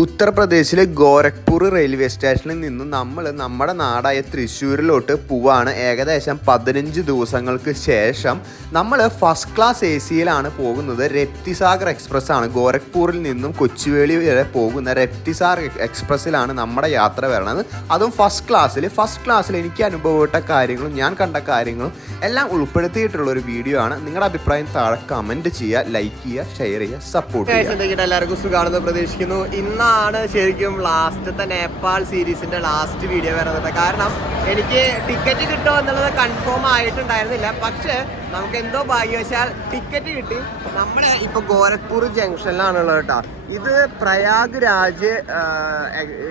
ഉത്തർപ്രദേശിലെ ഗോരഖ്പൂർ റെയിൽവേ സ്റ്റേഷനിൽ നിന്നും നമ്മൾ നമ്മുടെ നാടായ തൃശ്ശൂരിലോട്ട് പോവാണ്. ഏകദേശം 15 ദിവസങ്ങൾക്ക് ശേഷം നമ്മൾ ഫസ്റ്റ് ക്ലാസ് എ സിയിലാണ് പോകുന്നത്. രപ്തിസാഗർ എക്സ്പ്രസ് ആണ്. ഗോരഖ്പൂരിൽ നിന്നും കൊച്ചുവേളി വരെ പോകുന്ന രപ്തിസാഗർ എക്സ്പ്രസ്സിലാണ് നമ്മുടെ യാത്ര വരുന്നത്. അതും ഫസ്റ്റ് ക്ലാസ്സിൽ എനിക്ക് അനുഭവപ്പെട്ട കാര്യങ്ങളും ഞാൻ കണ്ട കാര്യങ്ങളും എല്ലാം ഉൾപ്പെടുത്തിയിട്ടുള്ള ഒരു വീഡിയോ ആണ്. നിങ്ങളുടെ അഭിപ്രായം താഴെ കമൻറ്റ് ചെയ്യുക, ലൈക്ക് ചെയ്യുക, ഷെയർ ചെയ്യുക, സപ്പോർട്ട് ചെയ്യുക. എല്ലാവർക്കും സുഖമാണെന്ന് പ്രതീക്ഷിക്കുന്നു. ഇന്നാണ് ശരിക്കും ലാസ്റ്റത്തെ നേപ്പാൾ സീരീസിന്റെ ലാസ്റ്റ് വീഡിയോ വരുന്നത്. കാരണം എനിക്ക് ടിക്കറ്റ് കിട്ടുമോ എന്നുള്ളത് കൺഫേം ആയിട്ടുണ്ടായിരുന്നില്ല. പക്ഷെ നമുക്ക് എന്തോ ഭാഗ്യവശാൽ ടിക്കറ്റ് കിട്ടി. നമ്മൾ ഇപ്പൊ ഗോരഖ്പൂർ ജംഗ്ഷനിലാണുള്ളത് കേട്ടോ. ഇത് പ്രയാഗ് രാജ്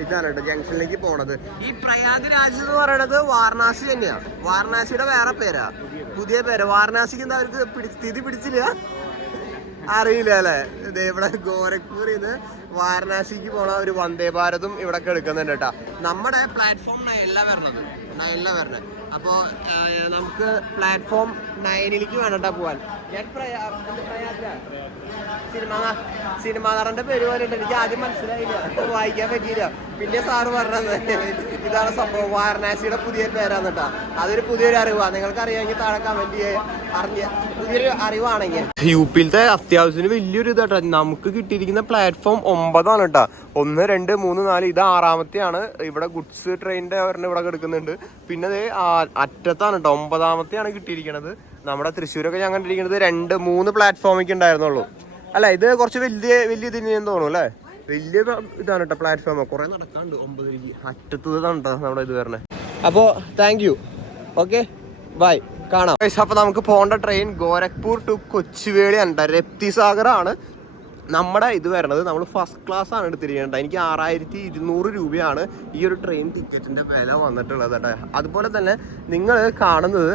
ഇതാണ് കേട്ടോ ജംഗ്ഷനിലേക്ക് പോണത്. ഈ പ്രയാഗ് രാജ് എന്ന് പറയുന്നത് വാരണാസി തന്നെയാണ്. വാരണാസിയുടെ വേറെ പേരാ, പുതിയ പേര്. വാരണാസിക്ക് എന്താ അവർക്ക് സ്ഥിതി പിടിച്ചില്ല, അറിയില്ല അല്ലേ. ഇവിടെ ഗോരഖ്പൂരിൽ നിന്ന് വാരണാസിക്ക് പോണ ഒരു വന്ദേ ഭാരതും ഇവിടെ എടുക്കുന്നുണ്ട് കേട്ടോ. നമ്മുടെ പ്ലാറ്റ്ഫോം 9 വരണത്. അപ്പോൾ നമുക്ക് പ്ലാറ്റ്ഫോം 9 വേണട്ടാ പോവാൻ. ഞാൻ സിനിമാ നടന്റെ പേര് പോലെ ഉണ്ട്. എനിക്ക് ആദ്യം മനസ്സിലായില്ല, വായിക്കാൻ പറ്റിയില്ല. പിന്നെ സാറ് പറഞ്ഞത് ഇതാണ് സംഭവം, വാരണാസിയുടെ പുതിയ പേരാന്ന് കേട്ടോ. അതൊരു പുതിയൊരു അറിവാണ്. നിങ്ങൾക്ക് അറിയാമെങ്കിൽ താഴെ കമന്റ് അറിഞ്ഞ പുതിയൊരു അറിവാണെങ്കിൽ. യു പിയിലത്തെ അത്യാവശ്യത്തിന് വലിയൊരു ഇതാട്ടോ. നമുക്ക് കിട്ടിയിരിക്കുന്ന പ്ലാറ്റ്ഫോം 9 കേട്ടോ. 1, 2, 3, 4 ഇത് 6ാമത്തെയാണ്. ഇവിടെ ഗുഡ്സ് ട്രെയിനിന്റെ ഒരെണ്ണം ഇവിടെ കിടക്കുന്നുണ്ട്. പിന്നെ അറ്റത്താണ് കേട്ടോ 9ാമത്തെയാണ് കിട്ടിയിരിക്കുന്നത്. നമ്മുടെ തൃശ്ശൂരൊക്കെ ഞാൻ കണ്ടിരിക്കുന്നത് 2, 3 പ്ലാറ്റ്ഫോമൊക്കെ ഉണ്ടായിരുന്നുള്ളൂ. അല്ല, ഇത് കുറച്ച് വലിയ ഇതിന് തോന്നുന്നു അല്ലേ. വലിയ ഇതാണ് കേട്ടോ പ്ലാറ്റ്ഫോം. കുറെ നടക്കാണ്ട് 9 അറ്റത്തതാണ് കേട്ടോ നമ്മുടെ ഇത് വരണേ. അപ്പോൾ താങ്ക് യു, ഓക്കെ, ബൈ, കാണാം. അപ്പൊ നമുക്ക് പോകേണ്ട ട്രെയിൻ ഗോരഖ്പൂർ ടു കൊച്ചുവേളി ആണ്. രപ്തിസാഗർ ആണ് നമ്മുടെ ഇത് വരണത്. നമ്മൾ ഫസ്റ്റ് ക്ലാസ് ആണ് എടുത്തിരിക്കുന്നത്. എനിക്ക് 6200 രൂപയാണ് ഈ ഒരു ട്രെയിൻ ടിക്കറ്റിന്റെ വില വന്നിട്ടുള്ളത് കേട്ടോ. അതുപോലെ തന്നെ നിങ്ങൾ കാണുന്നത്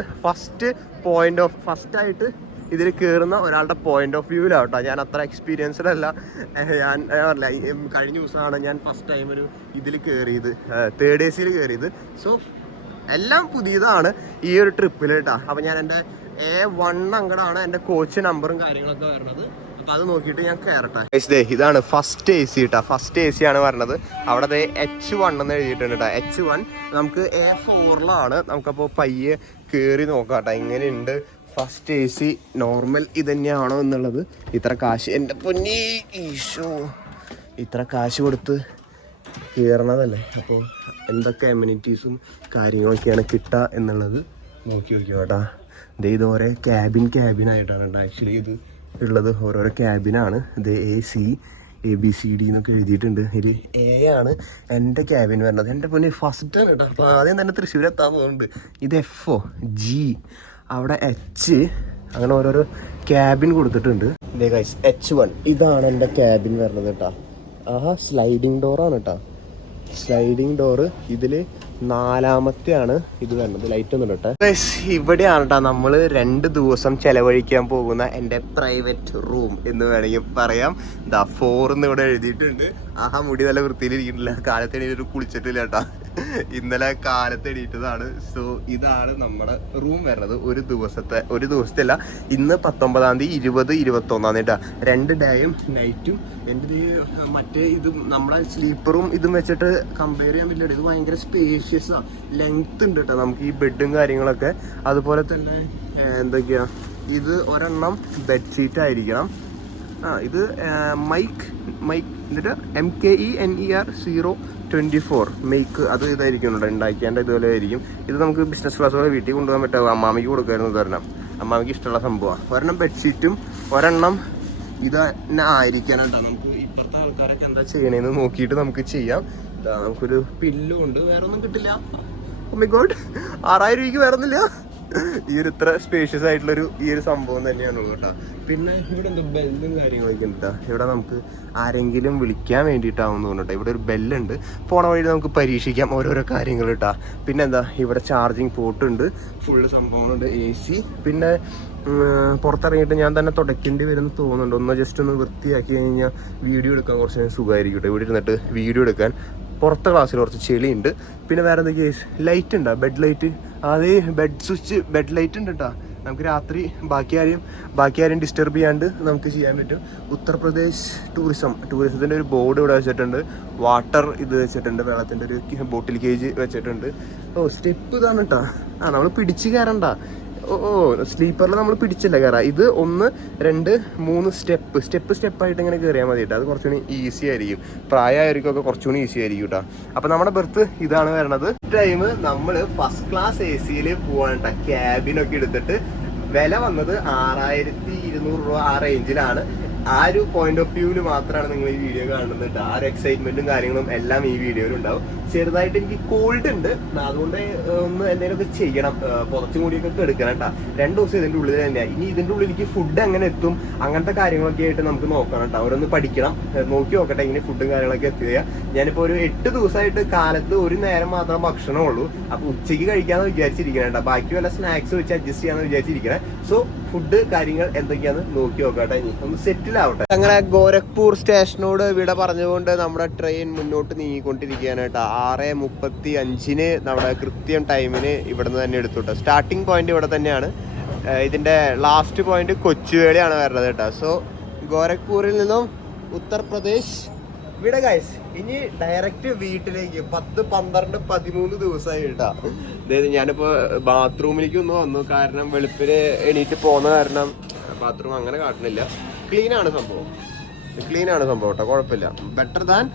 ഫസ്റ്റായിട്ട് ഇതിൽ കയറുന്ന ഒരാളുടെ പോയിന്റ് ഓഫ് വ്യൂവിലാണ് കേട്ടോ. ഞാൻ അത്ര എക്സ്പീരിയൻസ്ഡ് അല്ല. ഞാൻ കഴിഞ്ഞ ദിവസമാണ് ഞാൻ ഫസ്റ്റ് ടൈം ഒരു ഇതിൽ കയറിയത്, 3rd AC കയറിയത്. സോ എല്ലാം പുതിയതാണ് ഈ ഒരു ട്രിപ്പിൽ കേട്ടോ. അപ്പം ഞാൻ എൻ്റെ A1 അങ്ങടാണ് എൻ്റെ കോച്ച് നമ്പറും കാര്യങ്ങളൊക്കെ വരുന്നത്. അപ്പം അത് നോക്കിയിട്ട് ഞാൻ കയറട്ടെ. ഇതാണ് ഫസ്റ്റ് AC കേട്ടോ. ഫസ്റ്റ് AC ആണ് പറഞ്ഞത്. അവിടെ H1 എന്ന് എഴുതിയിട്ടുണ്ട് കേട്ടോ. H1 നമുക്ക് A4 നമുക്കപ്പോൾ പയ്യെ കയറി നോക്കാം കേട്ടോ എങ്ങനെയുണ്ട് ഫസ്റ്റ് AC. നോർമൽ ഇത് തന്നെയാണോ എന്നുള്ളത്. ഇത്ര കാശ്, എൻ്റെ പൊന്നീ ഈശോ, ഇത്ര കാശ് കൊടുത്ത് കയറണതല്ലേ. അപ്പോൾ എന്തൊക്കെ അമ്യൂണിറ്റീസും കാര്യങ്ങളൊക്കെയാണ് കിട്ടുക എന്നുള്ളത് നോക്കി കേട്ടോ. ഇത് ഓരോ ക്യാബിനായിട്ടാണ് കേട്ടോ ആക്ച്വലി ഇത് ഉള്ളത്. ഓരോരോ ക്യാബിനാണ്. ഇത് AC ABCD എന്നൊക്കെ എഴുതിയിട്ടുണ്ട്. ഇത് A ആണ് എൻ്റെ ക്യാബിൻ വരുന്നത്. എൻ്റെ പൊന്നി ഫസ്റ്റ് ആണ് കേട്ടോ. അപ്പോൾ ആദ്യം തന്നെ തൃശ്ശൂർ എത്താൻ പോകുന്നുണ്ട്. ഇത് FO G, അവിടെ H, അങ്ങനെ ഓരോരോ ക്യാബിൻ കൊടുത്തിട്ടുണ്ട്. H1 ഇതാണ് എൻ്റെ ക്യാബിൻ വരുന്നത് കേട്ടോ. സ്ലൈഡിങ് ഡോറാണ് കേട്ടോ. സ്ലൈഡിങ് ഡോറ് ഇതിൽ 4ാമത്തെയാണ് ഇത് വരുന്നത്. ലൈറ്റ് ഒന്നും ഇട്ടെ. ഇവിടെയാണ് കേട്ടോ നമ്മൾ 2 ദിവസം ചെലവഴിക്കാൻ പോകുന്ന എൻ്റെ പ്രൈവറ്റ് റൂം എന്ന് വേണമെങ്കിൽ പറയാം. 4 എന്ന് ഇവിടെ എഴുതിയിട്ടുണ്ട്. മുടി നല്ല വൃത്തിയിലിരിക്കുന്നില്ല. കാലത്ത് എണീറ്റ് കുളിച്ചിട്ടില്ല കേട്ടോ. ഇന്നലെ കാലത്ത് എണീറ്റതാണ്. സോ ഇതാണ് നമ്മുടെ റൂം വരുന്നത്. ഒരു ദിവസത്തെ അല്ല, ഇന്ന് 19-ാം തീയതി, 20, 21-ാം തീയതി കേട്ടോ. 2 ഡേയും നൈറ്റും. എൻ്റെ മറ്റേ ഇത് നമ്മുടെ സ്ലീപ്പറും ഇതും വെച്ചിട്ട് കമ്പയർ ചെയ്യാൻ പറ്റില്ല. ഇത് ഭയങ്കര സ്പേഷ്യസാണ്, ലെങ്ത് ഉണ്ട് കേട്ടോ നമുക്ക് ഈ ബെഡും കാര്യങ്ങളൊക്കെ. അതുപോലെ തന്നെ എന്തൊക്കെയാ, ഇത് ഒരെണ്ണം ബെഡ്ഷീറ്റ് ആയിരിക്കണം. ഇത് മൈക്ക് എന്നിട്ട് MKENER 024 മെയ്ക്ക്, അത് ഇതായിരിക്കും ഉണ്ടാക്കിയാൻ്റെ ഇതുപോലെ ആയിരിക്കും. ഇത് നമുക്ക് ബിസിനസ് ക്ലാസ് പോലെ വീട്ടിൽ കൊണ്ടുപോകാൻ പറ്റും. അമ്മാമിക്ക് കൊടുക്കായിരുന്നു തരണം. അമ്മാമിക്ക് ഇഷ്ടമുള്ള സംഭവമാണ്. ഒരെണ്ണം ബെഡ്ഷീറ്റും ഒരെണ്ണം ഇത് തന്നെ ആയിരിക്കണം കേട്ടോ. നമുക്ക് ഇപ്പുറത്തെ ആൾക്കാരൊക്കെ എന്താ ചെയ്യണേന്ന് നോക്കിയിട്ട് നമുക്ക് ചെയ്യാം. നമുക്കൊരു പില്ലും ഉണ്ട്. വേറെ ഒന്നും കിട്ടില്ല. ഓ മൈ ഗോഡ്, 6000 രൂപയ്ക്ക് വേറെ ഒന്നുമില്ല. ഈ ഒരു ഇത്ര സ്പേഷ്യസ് ആയിട്ടുള്ളൊരു ഈ ഒരു സംഭവം തന്നെയാണുള്ളൂ കേട്ടോ. പിന്നെ ഇവിടെ എന്താ ബെല്ലും കാര്യങ്ങളൊക്കെ ഉണ്ട് കേട്ടോ. ഇവിടെ നമുക്ക് ആരെങ്കിലും വിളിക്കാൻ വേണ്ടിയിട്ടാവും തോന്നുന്നു. ഇവിടെ ഒരു ബെല്ലുണ്ട്. പോണ വഴി നമുക്ക് പരീക്ഷിക്കാം ഓരോരോ കാര്യങ്ങൾ കേട്ടോ. പിന്നെ എന്താ, ഇവിടെ ചാർജിങ് പോർട്ട് ഉണ്ട്, ഫുള്ള് സംഭവങ്ങളുണ്ട്, AC. പിന്നെ പുറത്തിറങ്ങിയിട്ട് ഞാൻ തന്നെ തുടയ്ക്കേണ്ടി വരുമെന്ന് തോന്നുന്നുണ്ട്. ഒന്ന് ജസ്റ്റ് ഒന്ന് വൃത്തിയാക്കി കഴിഞ്ഞാൽ വീഡിയോ എടുക്കാൻ കുറച്ച് സുഖമായിരിക്കും കേട്ടോ. ഇവിടെ ഇരുന്നിട്ട് വീഡിയോ എടുക്കാൻ. പുറത്തെ ക്ലാസ്സിൽ കുറച്ച് ചെളിയുണ്ട്. പിന്നെ വേറെ എന്തൊക്കെയാ, ലൈറ്റ് ഉണ്ടോ, ബെഡ് ലൈറ്റ്. അതേ ബെഡ് സ്വിച്ച്, ബെഡ് ലൈറ്റ് ഉണ്ട് കേട്ടോ. നമുക്ക് രാത്രി ബാക്കി ആരെയും ഡിസ്റ്റർബ് ചെയ്യാണ്ട് നമുക്ക് ചെയ്യാൻ പറ്റും. ഉത്തർപ്രദേശ് ടൂറിസത്തിൻ്റെ ഒരു ബോർഡ് ഇവിടെ വെച്ചിട്ടുണ്ട്. വാട്ടർ ഇത് വെച്ചിട്ടുണ്ട്, വെള്ളത്തിൻ്റെ ഒരു ബോട്ടിൽ കേജ് വെച്ചിട്ടുണ്ട്. സ്റ്റെപ്പ് ഇതാണ് കേട്ടോ. നമ്മൾ പിടിച്ച് കയറണ്ട. സ്ലീപ്പറിൽ നമ്മൾ പിടിച്ചല്ല കയറാം. ഇത് 1 2 3 സ്റ്റെപ്പായിട്ട് ഇങ്ങനെ കയറിയാൽ മതി കേട്ടോ. അത് കുറച്ചുകൂടി ഈസി ആയിരിക്കും. പ്രായമായവർക്കൊക്കെ കുറച്ചുകൂടി ഈസി ആയിരിക്കും കേട്ടോ. അപ്പം നമ്മുടെ ബെർത്ത് ഇതാണ് വരണത്. ടൈം നമ്മൾ ഫസ്റ്റ് ക്ലാസ് AC പോവാണ് കേട്ടോ. ക്യാബിനൊക്കെ എടുത്തിട്ട് വില വന്നത് 6200 രൂപ ആ റേഞ്ചിലാണ്. ആ ഒരു പോയിന്റ് ഓഫ് വ്യൂവിൽ മാത്രമാണ് നിങ്ങൾ ഈ വീഡിയോ കാണുന്നത്. ആ ഒരു എക്സൈറ്റ്മെന്റും കാര്യങ്ങളും എല്ലാം ഈ വീഡിയോയിൽ ഉണ്ടാവും. ചെറുതായിട്ട് എനിക്ക് കോൾഡ് ഉണ്ട്, അതുകൊണ്ട് ഒന്ന് എന്തെങ്കിലുമൊക്കെ ചെയ്യണം. പുറത്തും കൂടിയൊക്കെ എടുക്കണം കേട്ടോ. 2 ദിവസം ഇതിൻ്റെ ഉള്ളിൽ തന്നെയാണ്. ഇനി ഇതിൻ്റെ ഉള്ളിൽ എനിക്ക് ഫുഡ് എങ്ങനെ എത്തും, അങ്ങനത്തെ കാര്യങ്ങളൊക്കെ ആയിട്ട് നമുക്ക് നോക്കണം കേട്ടോ. അവരൊന്ന് പഠിക്കണം, നോക്കി നോക്കട്ടെ ഇങ്ങനെ ഫുഡും കാര്യങ്ങളൊക്കെ എത്തുക. ഞാനിപ്പോൾ ഒരു 8 ദിവസമായിട്ട് കാലത്ത് ഒരു നേരം മാത്രം ഭക്ഷണമുള്ളൂ. അപ്പോൾ ഉച്ചയ്ക്ക് കഴിക്കാമെന്ന് വിചാരിച്ചിരിക്കണം കേട്ടോ. ബാക്കി വല്ല സ്നാക്സ് വെച്ച് അഡ്ജസ്റ്റ് ചെയ്യാമെന്ന് വിചാരിച്ചിരിക്കണേ. സോ ഫുഡ് കാര്യങ്ങൾ എന്തൊക്കെയാണെന്ന് നോക്കി നോക്കട്ടെ. ഇനി ഒന്ന് സെറ്റിൽ ആവട്ടെ. അങ്ങനെ ഗോരഖ്പൂർ സ്റ്റേഷനോട് വിട പറഞ്ഞുകൊണ്ട് നമ്മുടെ ട്രെയിൻ മുന്നോട്ട് നീങ്ങിക്കൊണ്ടിരിക്കുകയാണ് കേട്ടോ. 6:35 നമ്മുടെ കൃത്യം ടൈമിന് ഇവിടെ നിന്ന് തന്നെ എടുത്തു കേട്ടോ. സ്റ്റാർട്ടിങ് പോയിന്റ് ഇവിടെ തന്നെയാണ്. ഇതിൻ്റെ ലാസ്റ്റ് പോയിന്റ് കൊച്ചുവേളിയാണ് വരുന്നത് കേട്ടോ. സോ ഗോരഖ്പൂരിൽ നിന്നും ഉത്തർപ്രദേശ് വിട ഗൈസ്. ഇനി ഡയറക്റ്റ് വീട്ടിലേക്ക് 10, 12, 13 ദിവസമായി കേട്ടോ. അതായത് ഞാനിപ്പോൾ ബാത്റൂമിലേക്ക് ഒന്ന് വന്നു. കാരണം വെളുപ്പിന് എണീറ്റ് പോകുന്ന കാരണം ബാത്റൂം അങ്ങനെ കാട്ടുന്നില്ല. ക്ലീനാണ് സംഭവം കേട്ടോ. കുഴപ്പമില്ല. Better than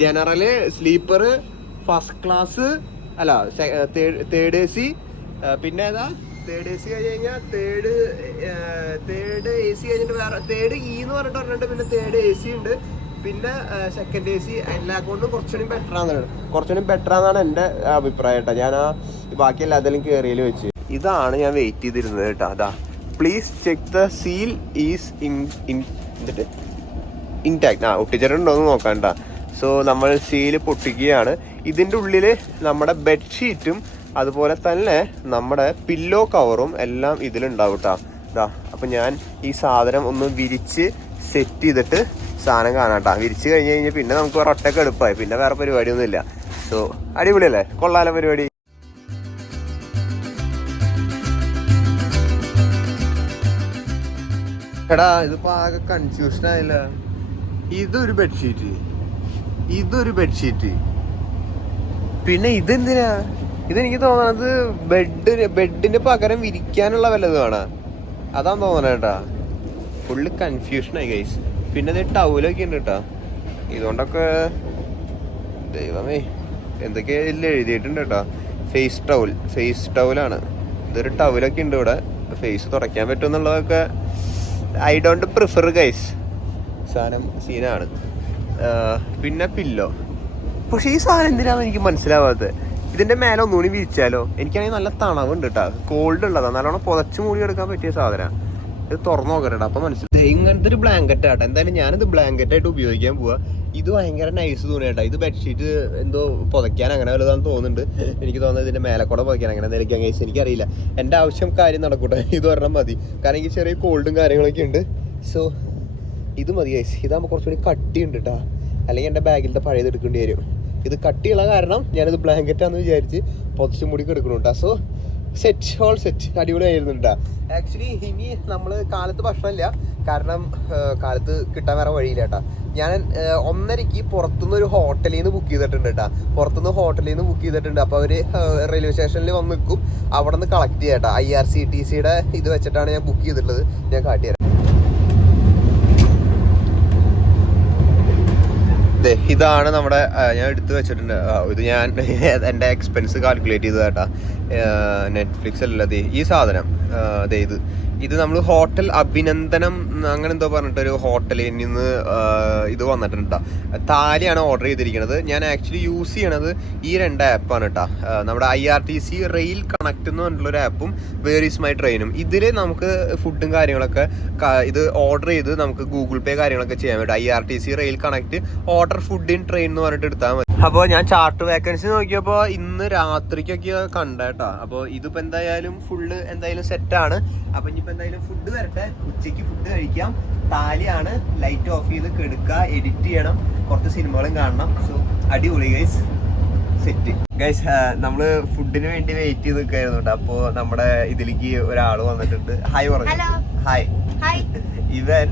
general, sleeper, first class അല്ല തേർഡ് AC. പിന്നെ ഏതാ തേർഡ് AC കഴിഞ്ഞ് കഴിഞ്ഞാൽ തേർഡ് AC കഴിഞ്ഞിട്ട് വേറെ തേർഡ് E എന്ന് പറഞ്ഞിട്ട് പിന്നെ തേർഡ് AC ഉണ്ട്. പിന്നെ സെക്കൻഡ് AC എല്ലാ കൊണ്ടും കുറച്ചുകൂടി ബെറ്റർ ആണെന്നാണ് എൻ്റെ അഭിപ്രായം കേട്ടോ. ഞാൻ ബാക്കി എല്ലാത്തിലും കയറിയിൽ വെച്ച് ഇതാണ് ഞാൻ വെയിറ്റ് ചെയ്തിരുന്നത് കേട്ടോ. അതാ please check the seal is intact. ഒട്ടിച്ചിട്ടുണ്ടോയെന്ന് നോക്കാം കേട്ടോ. സോ നമ്മൾ സീല് പൊട്ടിക്കുകയാണ്. ഇതിൻ്റെ ഉള്ളിൽ നമ്മുടെ ബെഡ്ഷീറ്റും അതുപോലെ തന്നെ നമ്മുടെ പില്ലോ കവറും എല്ലാം ഇതിലുണ്ടാവും കേട്ടോ. ഇതാ അപ്പം ഞാൻ ഈ സാധനം ഒന്ന് വിരിച്ച് സെറ്റ് ചെയ്തിട്ട് സാധനം കാണാം കേട്ടോ. വിരിച്ച് കഴിഞ്ഞ് പിന്നെ നമുക്ക് വേറെ ഒറ്റക്ക് എടുപ്പായി. പിന്നെ വേറെ പരിപാടിയൊന്നുമില്ല. സോ അടിപൊളിയല്ലേ, കൊള്ളാലോ പരിപാടി. എടാ ഇതിപ്പോ ആകെ കൺഫ്യൂഷൻ ആയില്ല. ഇതൊരു ബെഡ്ഷീറ്റ് പിന്നെ ഇതെന്തിനാ? ഇതെനിക്ക് തോന്നണത് ബെഡിന് പകരം വിരിക്കാനുള്ള വല്ലതുമാണ്. അതാന്ന് തോന്നണ കേട്ടാ. ഫുള്ള് കൺഫ്യൂഷനായി ഗൈസ്. പിന്നെ ഇത് ടൗലൊക്കെ ഉണ്ട് കേട്ടോ. ഇതുകൊണ്ടൊക്കെ ദൈവമേ എന്തൊക്കെയാ ഇതിൽ എഴുതിയിട്ടുണ്ട് കേട്ടോ. ഫേസ് ടൗലാണ്. ഇതൊരു ടൗലൊക്കെ ഉണ്ട് ഇവിടെ. ഫേസ് തുടയ്ക്കാൻ പറ്റും എന്നുള്ളതൊക്കെ ഐ ഡോണ്ട് പ്രിഫർ ഗൈസ്. സാധനം സീനാണ്. പിന്നെ പില്ലോ. പക്ഷെ ഈ സാധനം എന്തിനാന്ന് എനിക്ക് മനസ്സിലാവാത്തത്. ഇതിന്റെ മേലെ ഒന്നുകൂടി വിരിച്ചാലോ? എനിക്കാണെങ്കിൽ നല്ല തണവുണ്ട് കേട്ടോ. കോൾഡ് ഉള്ളതാണ്. നല്ലോണം പുതച്ച് മൂടി എടുക്കാൻ പറ്റിയ സാധനമാണ്. ഇത് തുറന്നു നോക്കട്ടെ അപ്പം മനസ്സിലായി. ഇങ്ങനത്തെ ഒരു ബ്ലാങ്കറ്റ് ആട്ടോ. എന്തായാലും ഞാനിത് ബ്ലാങ്കറ്റായിട്ട് ഉപയോഗിക്കാൻ പോവാ. ഇത് ഭയങ്കര നൈസ് തോന്നിയാട്ടോ. ഇത് ബെഡ്ഷീറ്റ് എന്തോ പുതയ്ക്കാൻ അങ്ങനെ വലുതാന്ന് തോന്നുന്നുണ്ട്. എനിക്ക് തോന്നുന്നത് ഇതിന്റെ മേലക്കൂടെ പുതയ്ക്കാൻ അങ്ങനെ എന്തെങ്കിലും കഴിച്ച് എനിക്കറിയില്ല. എൻ്റെ ആവശ്യം കാര്യം നടക്കൂട്ടെ. ഇത് ഒരെണ്ണം മതി. കാരണം എനിക്ക് ചെറിയ കോൾഡും കാര്യങ്ങളൊക്കെ ഉണ്ട്. സോ ഇത് മതി ഗൈസ്. ഇതാകുമ്പോൾ കുറച്ചുകൂടി കട്ടിയുണ്ട് കേട്ടോ. അല്ലെങ്കിൽ എൻ്റെ ബാഗിലത്തെ പഴയത് എടുക്കേണ്ടി വരും. ഇത് കട്ടിയുള്ള കാരണം ഞാനിത് ബ്ലാങ്കറ്റാന്ന് വിചാരിച്ച് പുതച്ച് മുടിക്ക് എടുക്കണം കേട്ടോ. സോ സെറ്റ് അടിപൊളിയായിരുന്നു കേട്ടോ. ആക്ച്വലി ഇനി നമ്മൾ കാലത്ത് ഭക്ഷണമില്ല. കാരണം കാലത്ത് കിട്ടാൻ വേറെ വഴിയില്ല കേട്ടോ. ഞാൻ 1:30 പുറത്തുനിന്ന് ഒരു ഹോട്ടലിൽ നിന്ന് ബുക്ക് ചെയ്തിട്ടുണ്ട് കേട്ടോ. അപ്പോൾ അവർ റെയിൽവേ സ്റ്റേഷനിൽ വന്ന് നിൽക്കും. അവിടെ നിന്ന് കളക്ട് ചെയ്യാം കേട്ടോ. IRCTCയുടെ ഇത് വെച്ചിട്ടാണ് ഞാൻ ബുക്ക് ചെയ്തിട്ടുള്ളത്. ഞാൻ കാട്ടിത്തരാം. ഇതാണ് നമ്മുടെ ഞാൻ എടുത്തു വെച്ചിട്ടുണ്ട്. ഇത് ഞാൻ എൻ്റെ എക്സ്പെൻസ് കാൽക്കുലേറ്റ് ചെയ്തത് കേട്ടോ. നെറ്റ്ഫ്ലിക്സ് അല്ലത് ഈ സാധനം. ഇത് നമ്മൾ ഹോട്ടൽ അഭിനന്ദനം അങ്ങനെ എന്തോ പറഞ്ഞിട്ടൊരു ഹോട്ടലിൽ നിന്ന് ഇത് വന്നിട്ടുണ്ട്. താലിയാണ് ഓർഡർ ചെയ്തിരിക്കുന്നത്. ഞാൻ ആക്ച്വലി യൂസ് ചെയ്യണത് ഈ 2 ആപ്പാണ് കേട്ടോ. നമ്മുടെ IRTC റെയിൽ കണക്ട് എന്ന് പറഞ്ഞിട്ടുള്ളൊരു ആപ്പും വേർ ഈസ് മൈ ട്രെയിനും. ഇതിൽ നമുക്ക് ഫുഡും കാര്യങ്ങളൊക്കെ ഇത് ഓർഡർ ചെയ്ത് നമുക്ക് ഗൂഗിൾ പേ കാര്യങ്ങളൊക്കെ ചെയ്യാൻ പറ്റും. IRTC rail connect order food in train എന്ന് പറഞ്ഞിട്ട് എടുത്താൽ മതി. അപ്പോൾ ഞാൻ ചാർട്ട് വേക്കൻസി നോക്കിയപ്പോൾ ഇന്ന് രാത്രിക്കൊക്കെ കണ്ടേട്ടാ. അപ്പോൾ ഇതിപ്പോൾ എന്തായാലും ഫുള്ള് എന്തായാലും സെറ്റാണ്. അപ്പം ഇനിയിപ്പോൾ എന്തായാലും ഫുഡ് വരട്ടെ. ഉച്ചയ്ക്ക് ഫുഡ് കഴിക്കാം. താലിയാണ്. ലൈറ്റ് ഓഫ് ചെയ്ത് കെടുക്കുക, എഡിറ്റ് ചെയ്യണം, കുറച്ച് സിനിമകളും കാണണം. സോ അടിപൊളി ഗൈസ്. സെറ്റ്. ഗൈസ് നമ്മള് ഫുഡിന് വേണ്ടി വെയിറ്റ് ചെയ്ത് നിൽക്കായിരുന്നു കേട്ടോ. അപ്പോ നമ്മുടെ ഇതിലേക്ക് ഒരാള് വന്നിട്ടുണ്ട്. ഹായ് പറഞ്ഞു. ഹായ്. ഇവൻ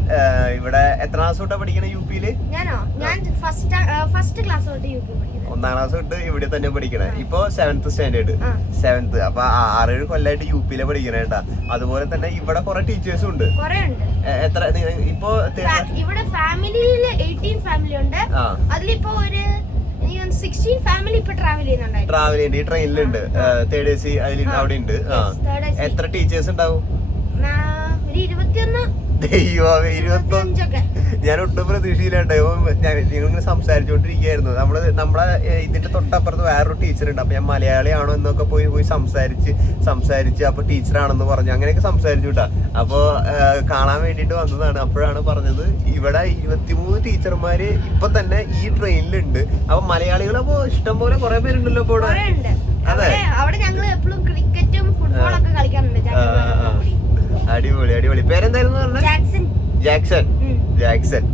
ഇവിടെ എത്ര ക്ലാസ് തൊട്ടാ പഠിക്കണേ യു പിയില്? ഒന്നാം ക്ലാസ് തൊട്ട് ഇവിടെ തന്നെ പഠിക്കണേ. ഇപ്പൊ 7th സ്റ്റാൻഡേർഡ്. 7th. അപ്പൊ 6-7 കൊല്ലായിട്ട് യു പിയിലെ പഠിക്കണേ കേട്ടാ. അതുപോലെ തന്നെ ഇവിടെ കുറെ ടീച്ചേഴ്സും ഉണ്ട്. എത്ര ഇപ്പൊ ഇവിടെ ഫാമിലിയിൽ 18 ഫാമിലി ഉണ്ട്. അതിലിപ്പോ ഒരു 16 ഫാമിലി ഇപ്പൊ ട്രാവൽ ചെയ്യുന്നുണ്ട്. ട്രാവൽ ചെയ്യുന്നുണ്ട്. ഈ ട്രെയിനിലുണ്ട്. തേർഡ് എ സി അവിടെ ഉണ്ട്. എത്ര ടീച്ചേഴ്സ് ഉണ്ടാവും? ഒരു 21. ദൈവമേ, 21. ഞാൻ ഒട്ടും പ്രതീക്ഷയില്ലാട്ടോ. ഞങ്ങളിങ്ങനെ സംസാരിച്ചുകൊണ്ടിരിക്കുകയായിരുന്നു. നമ്മളെ ഇതിന്റെ തൊട്ടപ്പുറത്ത് വേറൊരു ടീച്ചറുണ്ട്. അപ്പൊ ഞാൻ മലയാളിയാണോ എന്നൊക്കെ പോയി സംസാരിച്ച് അപ്പൊ ടീച്ചറാണെന്ന് പറഞ്ഞു. അങ്ങനെയൊക്കെ സംസാരിച്ചു കേട്ടാ. അപ്പൊ കാണാൻ വേണ്ടിട്ട് വന്നതാണ്. അപ്പോഴാണ് പറഞ്ഞത് ഇവിടെ 23 ടീച്ചർമാര് ഇപ്പൊ തന്നെ ഈ ട്രെയിനിലുണ്ട്. അപ്പൊ മലയാളികൾ അപ്പൊ ഇഷ്ടം പോലെ കുറെ പേരുണ്ടല്ലോ ഇപ്പൊ ഇവിടെ. അതെ, അവിടെ ഞങ്ങൾ എപ്പോഴും ക്രിക്കറ്റും ഫുട്ബോളൊക്കെ കളിക്കാറുണ്ട്. അടിപൊളി. പേരെന്തായിരുന്നു പറഞ്ഞത്? ജാക്സൺ.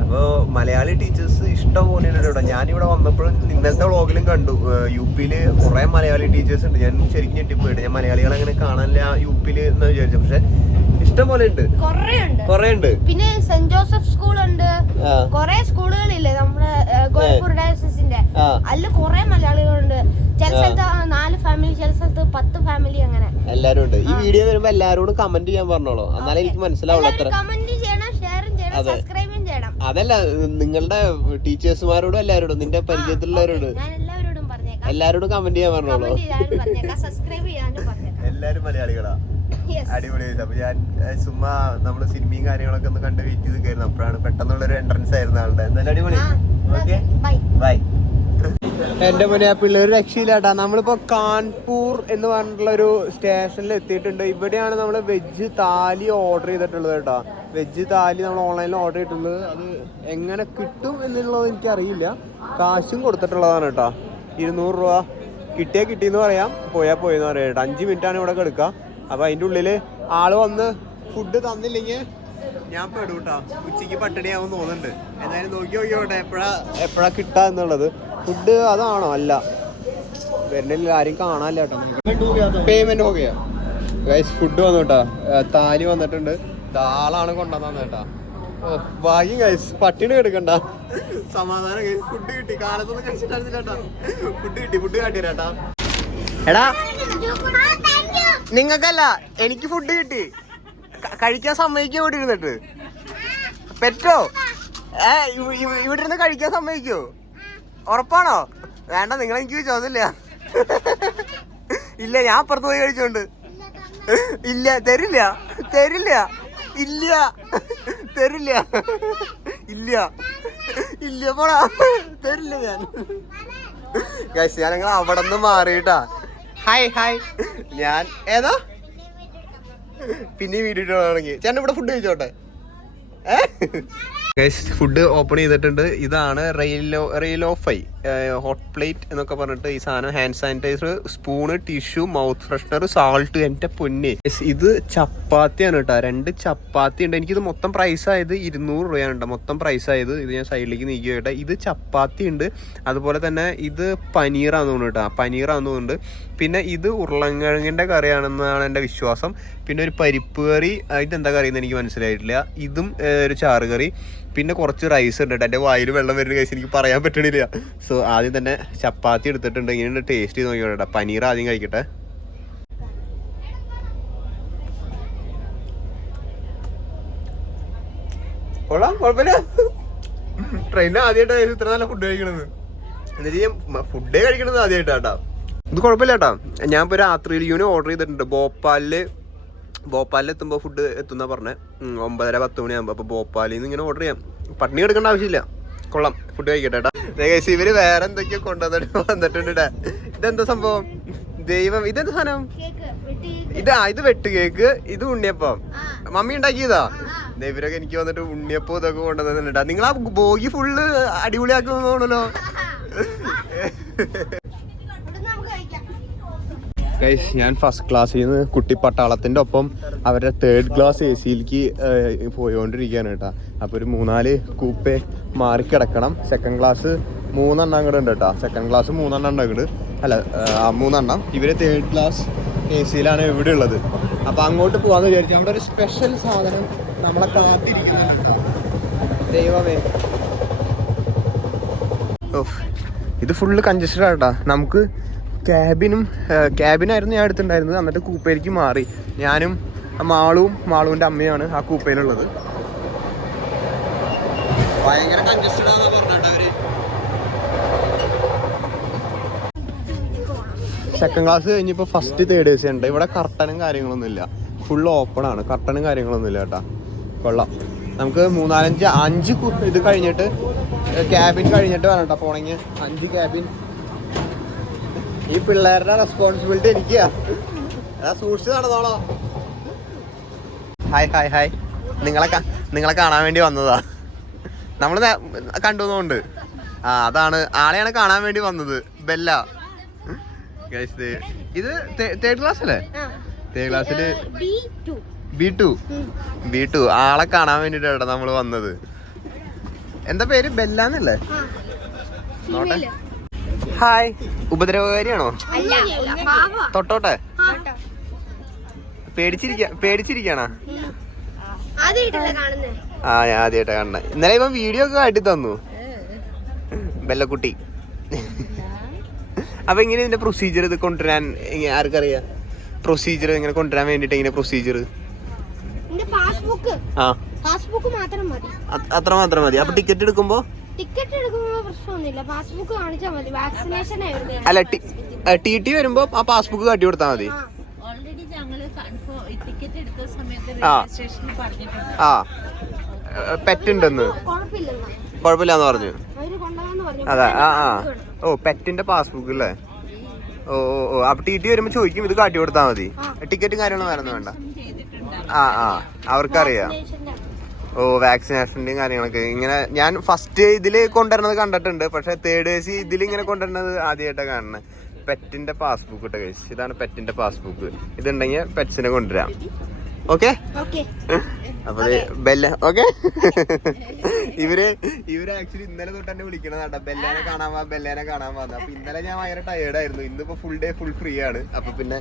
അപ്പൊ മലയാളി ടീച്ചേഴ്സ് ഇഷ്ടം പോലെയാണ് ഇവിടെ. ഞാനിവിടെ വന്നപ്പോഴും ഇന്നലത്തെ വ്ളോഗിലും കണ്ടു യു പിയില് കുറെ മലയാളി ടീച്ചേഴ്സ് ഉണ്ട്. ഞാൻ ശരിക്കും ഞെട്ടിപ്പോയിട്ട് ഞാൻ മലയാളികളെ അങ്ങനെ കാണാനില്ല യു പിയില് എന്ന് വിചാരിച്ചു. പക്ഷെ ഇഷ്ടം പോലെ ഉണ്ട്, കൊറേ ഉണ്ട്. പിന്നെ സെന്റ് ജോസഫ് സ്കൂൾ ഉണ്ട്. കൊറേ സ്കൂളുകളില്ലേ നമ്മുടെ ഗോരഖ്പൂർ ഡയസിന്റെ. അതില് കൊറേ മലയാളികളുണ്ട്. ചില സ്ഥലത്ത് 4 ഫാമിലി, ചില സ്ഥലത്ത് 10 ഫാമിലി, അങ്ങനെ എല്ലാരും ഉണ്ട്. ഈ വീഡിയോ വരുമ്പോ എല്ലാരോടും കമന്റ് ചെയ്യാൻ പറഞ്ഞോളൂ. എന്നാലേ എനിക്ക് മനസ്സിലാവുള്ളൂ. കമന്റ് ചെയ്യണം, ഷെയറും ചെയ്യണം, സബ്സ്ക്രൈബും ചെയ്യണം. അതല്ല, നിങ്ങളുടെ ടീച്ചേഴ്സുമാരോടും എല്ലാവരോടും നിന്റെ പരിചയത്തിലുള്ളവരോട് എല്ലാരോടും കമന്റ് ചെയ്യാൻ പറഞ്ഞോളൂ. എല്ലാരും മലയാളികളാ. അടിപൊളിയായിട്ട്. അപ്പൊ ഞാൻ ചുമ്മാ നമ്മള് സിനിമയും കാര്യങ്ങളൊക്കെ ഒന്ന് കണ്ട് വെയിറ്റ് ചെയ്ത് കയറുന്നു. അപ്പോഴാണ് പെട്ടെന്നുള്ളൊരു എൻട്രൻസ് ആയിരുന്നു ആളുടെ. എന്തായാലും അടിപൊളി. Okay, bye. എന്റെ മുന്നേ ആ പിള്ളേർ രക്ഷയില്ലാട്ടാ. നമ്മളിപ്പോ കാൺപൂർ എന്ന് പറഞ്ഞിട്ടുള്ള ഒരു സ്റ്റേഷനിൽ എത്തിയിട്ടുണ്ട്. ഇവിടെയാണ് നമ്മൾ വെജ് താലി ഓർഡർ ചെയ്തിട്ടുള്ളത് കേട്ടോ. വെജ് താലി നമ്മൾ ഓൺലൈനിൽ ഓർഡർ ചെയ്തിട്ടുള്ളത്. അത് എങ്ങനെ കിട്ടും എന്നുള്ളത് എനിക്കറിയില്ല. കാശും കൊടുത്തിട്ടുള്ളതാണ് കേട്ടോ. 200 രൂപ. കിട്ടിയെന്ന് പറയാം, പോയെന്ന് പറയാം കേട്ടോ. 5 മിനിറ്റാണ് ഇവിടെ കിടക്കുക. അപ്പൊ അതിൻ്റെ ഉള്ളില് ആള് വന്ന് ഫുഡ് തന്നില്ലെങ്കിൽ ഞാൻ പെടും കേട്ടോ. ഉച്ചയ്ക്ക് പട്ടിണിയാവും തോന്നുന്നുണ്ട്. എന്തായാലും നോക്കിയോട്ടെ എപ്പോഴാ കിട്ടുക എന്നുള്ളത്. ഫുഡ് അതാണോ? അല്ല, വരുന്നില്ല, ആരും കാണാനില്ല കേട്ടോ. Payment ഓക്കെയാ guys. ഫുഡ് വന്നു കേട്ടോ. താലി വന്നിട്ടുണ്ട്. ആളാണ് കൊണ്ടുവന്നു കേട്ടാ. ഓ ഭാഗ്യം ഗൈസ്, പട്ടിണി എടുക്കണ്ട, സമാധാനം ഗൈസ്. ഫുഡ് കിട്ടി. കാലത്തൊന്നും കഴിച്ചിട്ടായിരുന്നില്ല കേട്ടോ. ഫുഡ് കാട്ടിയരാട്ടാ. എടാ നിങ്ങൾക്കല്ല, എനിക്ക് ഫുഡ് കിട്ടി. കഴിക്കാൻ സമ്മതിക്കോ ഇവിടെ ഇരുന്നിട്ട്? പെറ്റോ? ഇവിടെ ഇരുന്ന് കഴിക്കാൻ സമ്മതിക്കോ? ഉറപ്പാണോ? വേണ്ട, നിങ്ങളെനിക്ക് ചോദിച്ചില്ല. ഇല്ല, ഞാൻ അപ്പുറത്ത് പോയി കഴിച്ചോണ്ട്. ഇല്ല, തരില്ല. പോടാ, തരില്ല ഞാൻ. ഞങ്ങൾ അവിടെ നിന്ന് മാറിയിട്ടാ. ഹായ്. ഞാൻ ഏതാ പിന്നെ വീഡിയോ ഇട്ടാണെങ്കിൽ ചേട്ടൻ ഇവിടെ ഫുഡ് കഴിച്ചോട്ടെ. ഫുഡ് ഓപ്പൺ ചെയ്തിട്ടുണ്ട്. ഇതാണ് റെയിലോഫൈ ഹോട്ട് പ്ലേറ്റ് എന്നൊക്കെ പറഞ്ഞിട്ട് ഈ സാധനം. Hand sanitizer, spoon, tissue, mouth freshener, salt. എൻ്റെ പൊന്നെ, ഇത് ചപ്പാത്തിയാണ് കേട്ടോ. 2 ചപ്പാത്തി ഉണ്ട്. എനിക്കിത് മൊത്തം പ്രൈസ് ആയത് 200 രൂപയാണ് കേട്ടോ. മൊത്തം പ്രൈസ് ആയത്. ഇത് ഞാൻ സൈഡിലേക്ക് നീക്കി കേട്ടോ. ഇത് ചപ്പാത്തി ഉണ്ട്. അതുപോലെ തന്നെ ഇത് പനീറാന്ന് തോന്നുന്നു കേട്ടോ. പനീറാന്ന് തോന്നുന്നുണ്ട്. പിന്നെ ഇത് ഉരുളൻകിഴങ്ങിൻ്റെ കറിയാണെന്നാണ് എൻ്റെ വിശ്വാസം. പിന്നെ ഒരു പരിപ്പ് കറി. ഇതെന്താ കറിയെന്ന് എനിക്ക് മനസ്സിലായിട്ടില്ല. ഇതും ഒരു ചാറ് കറി. പിന്നെ കുറച്ച് റൈസ് ഉണ്ട് കേട്ടോ. എൻ്റെ വായിൽ വെള്ളം വരുന്ന കേസ് എനിക്ക് പറയാൻ പറ്റണില്ല. സോ ആദ്യം തന്നെ ചപ്പാത്തി എടുത്തിട്ടുണ്ട്. ഇങ്ങനെ ടേസ്റ്റ് ചെയ്ത് നോക്കിയോട്ടെ. പനീർ ആദ്യം കഴിക്കട്ടെ. കൊള്ളാം, കുഴപ്പമില്ല. ട്രെയിനിൽ ആദ്യമായിട്ടാണ് ഇത്ര നല്ല ഫുഡ് കഴിക്കണത്. എന്നിട്ട് ഫുഡേ കഴിക്കണത് ആദ്യമായിട്ടാട്ടോ. ഇത് കുഴപ്പമില്ല കേട്ടോ. ഞാൻ ഇപ്പോൾ രാത്രിയിൽ ഓർഡർ ചെയ്തിട്ടുണ്ട്. ഭോപ്പാലിൽ എത്തുമ്പോൾ ഫുഡ് എത്തുന്ന പറഞ്ഞത്. 9:30-10 മണിയാകുമ്പോൾ. അപ്പോൾ ഭോപ്പാലിൽ നിന്ന് ഇങ്ങനെ ഓർഡർ ചെയ്യാം. പട്ടിണി എടുക്കേണ്ട ആവശ്യമില്ല. കൊള്ളാം, ഫുഡ് കഴിക്കട്ടെ കേട്ടോ. ഇവര് വേറെ എന്തൊക്കെയോ വന്നിട്ടുണ്ട്. ഇതെന്താ സംഭവം? ദൈവം, ഇതെന്താ സാധനം? ഇത് വെട്ട് കേക്ക്. ഇത് ഉണ്ണിയപ്പം. മമ്മി ഉണ്ടാക്കിയതാ. ഇവരൊക്കെ എനിക്ക് വന്നിട്ട് ഉണ്ണിയപ്പം ഇതൊക്കെ കൊണ്ടുവന്നിട്ടുണ്ട്. നിങ്ങൾ ആ ബോഗി ഫുള്ള് അടിപൊളിയാക്കുന്നതാണല്ലോ. ഗൈസ്, ഞാൻ ഫസ്റ്റ് ക്ലാസ്സിൽ നിന്ന് കുട്ടി പട്ടാളത്തിൻ്റെ ഒപ്പം അവരുടെ 3rd ക്ലാസ് AC-യിലേക്ക് പോയിക്കൊണ്ടിരിക്കുകയാണ് കേട്ടോ. അപ്പോൾ ഒരു 3-4 കൂപ്പേ മാറിക്കിടക്കണം. 2nd ക്ലാസ് 3 അങ്ങോട്ട് ഉണ്ട് കേട്ടോ. സെക്കൻഡ് ക്ലാസ് 3 അങ്ങോട്ട് അല്ല 3. ഇവര് 3rd ക്ലാസ് AC-യിലാണ് ഇവിടെ ഉള്ളത്. അപ്പൊ അങ്ങോട്ട് പോവാന്ന് വിചാരിച്ചു. അവിടെ ഒരു സ്പെഷ്യൽ സാധനം നമ്മളെ കാത്തിരിക്കുന്നുണ്ട്. ദൈവമേ, ഇത് ഫുള്ള് കൺജസ്റ്റഡ് ആട്ടാ. നമുക്ക് ക്യാബിനായിരുന്നു ഞാൻ എടുത്തിട്ടുണ്ടായിരുന്നത്. എന്നിട്ട് കൂപ്പയിലേക്ക് മാറി. ഞാനും മാളുവിൻ്റെ അമ്മയാണ് ആ കൂപ്പയിലുള്ളത്. ഭയങ്കര കൺജസ്റ്റഡ് ആണെന്ന് പറഞ്ഞിട്ട് അവര്. സെക്കൻഡ് ക്ലാസ് കഴിഞ്ഞപ്പോൾ ഫസ്റ്റ് 3rd AC ഉണ്ട്. ഇവിടെ കർട്ടനും കാര്യങ്ങളൊന്നും ഇല്ല, ഫുൾ ഓപ്പൺ ആണ്. കർട്ടനും കാര്യങ്ങളൊന്നും ഇല്ല കേട്ടാ. കൊള്ളാം. നമുക്ക് 3, 4, 5 ഇത് കഴിഞ്ഞിട്ട് ക്യാബിൻ കഴിഞ്ഞിട്ട് വേണം കേട്ടോ പോണെങ്കിൽ. 5 ക്യാബിൻ. ഈ പിള്ളേരുടെ റെസ്പോൺസിബിലിറ്റി എനിക്കാ. സൂക്ഷിച്ച് നടന്നോളോ. ഹായ് നിങ്ങളെ കാണാൻ വേണ്ടി വന്നതാ. നമ്മൾ കണ്ടുവന്നുകൊണ്ട് അതാണ് ആളെയാണ് കാണാൻ വേണ്ടി വന്നത്. ബെല്ല. ഇത് 3rd ക്ലാസ് അല്ലേ? 3rd ക്ലാസ്സില് B2 ആളെ കാണാൻ വേണ്ടിട്ടാ നമ്മള് വന്നത്. എന്താ പേര്? ബെല്ലാന്നല്ലേ? നോട്ടെ. ഹായ്. ഉപദ്രവകാരിയാണോ? തൊട്ടോട്ടെ. പേടിച്ചിരിക്കാണോ? ഞാൻ ആദ്യമായിട്ടാ കാണുന്നെ. ഇന്നലെ ഇവൻ വീഡിയോ ഒക്കെ കാട്ടി തന്നു ബെല്ലക്കുട്ടി. അപ്പൊ ഇങ്ങനെ ഇതിന്റെ പ്രൊസീജിയർ ഇത് കൊണ്ടുവരാൻ ആർക്കറിയാം? പ്രൊസീജിയർ ഇങ്ങനെ കൊണ്ടുവരാൻ വേണ്ടിട്ട് ഇങ്ങനെ പ്രൊസീജിയർ അത്ര മാത്രം മതി. അപ്പൊ ടിക്കറ്റ് എടുക്കുമ്പോ അല്ല TT വരുമ്പോ ആ പാസ്ബുക്ക് കാട്ടി കൊടുത്താൽ മതി. പെറ്റ് ഉണ്ടെന്ന് കുഴപ്പമില്ലാന്ന് പറഞ്ഞു. അതെ. ഓ പെറ്റിന്റെ പാസ്ബുക്ക് അല്ലേ? ഓ അപ്പൊ TT വരുമ്പോ ചോദിക്കും, ഇത് കാട്ടി കൊടുത്താൽ മതി. ടിക്കറ്റും കാര്യങ്ങളും വേണമെന്ന് വേണ്ട. അവർക്കറിയാം. ഓ വാക്സിനേഷന്റെയും കാര്യങ്ങളൊക്കെ. ഇങ്ങനെ ഞാൻ ഫസ്റ്റ് ഇതില് കൊണ്ടുവരുന്നത് കണ്ടിട്ടുണ്ട്, പക്ഷെ 3rd AC ഇതിലിങ്ങനെ കൊണ്ടുവരുന്നത് ആദ്യമായിട്ടാണ് കാണുന്നത്. പെറ്റിന്റെ പാസ്ബുക്ക് ഇട്ട കഴിച്ച്. ഇതാണ് പെറ്റിന്റെ പാസ്ബുക്ക്. ഇതുണ്ടെങ്കിൽ പെറ്റ്സിനെ കൊണ്ടുവരാം. ഓക്കെ. അപ്പൊ ബെല്ല. ഓക്കെ. ഇവര് ആക്ച്വലി ഇന്നലെ തൊട്ട് തന്നെ വിളിക്കണതാ. ബെല്ലേനെ കാണാൻ വന്നത്. അപ്പൊ ഇന്നലെ ഞാൻ ഭയങ്കര ടയേർഡായിരുന്നു. ഇന്നിപ്പോ ഫുൾ ഡേ ഫുൾ ഫ്രീ ആണ്. അപ്പൊ പിന്നെ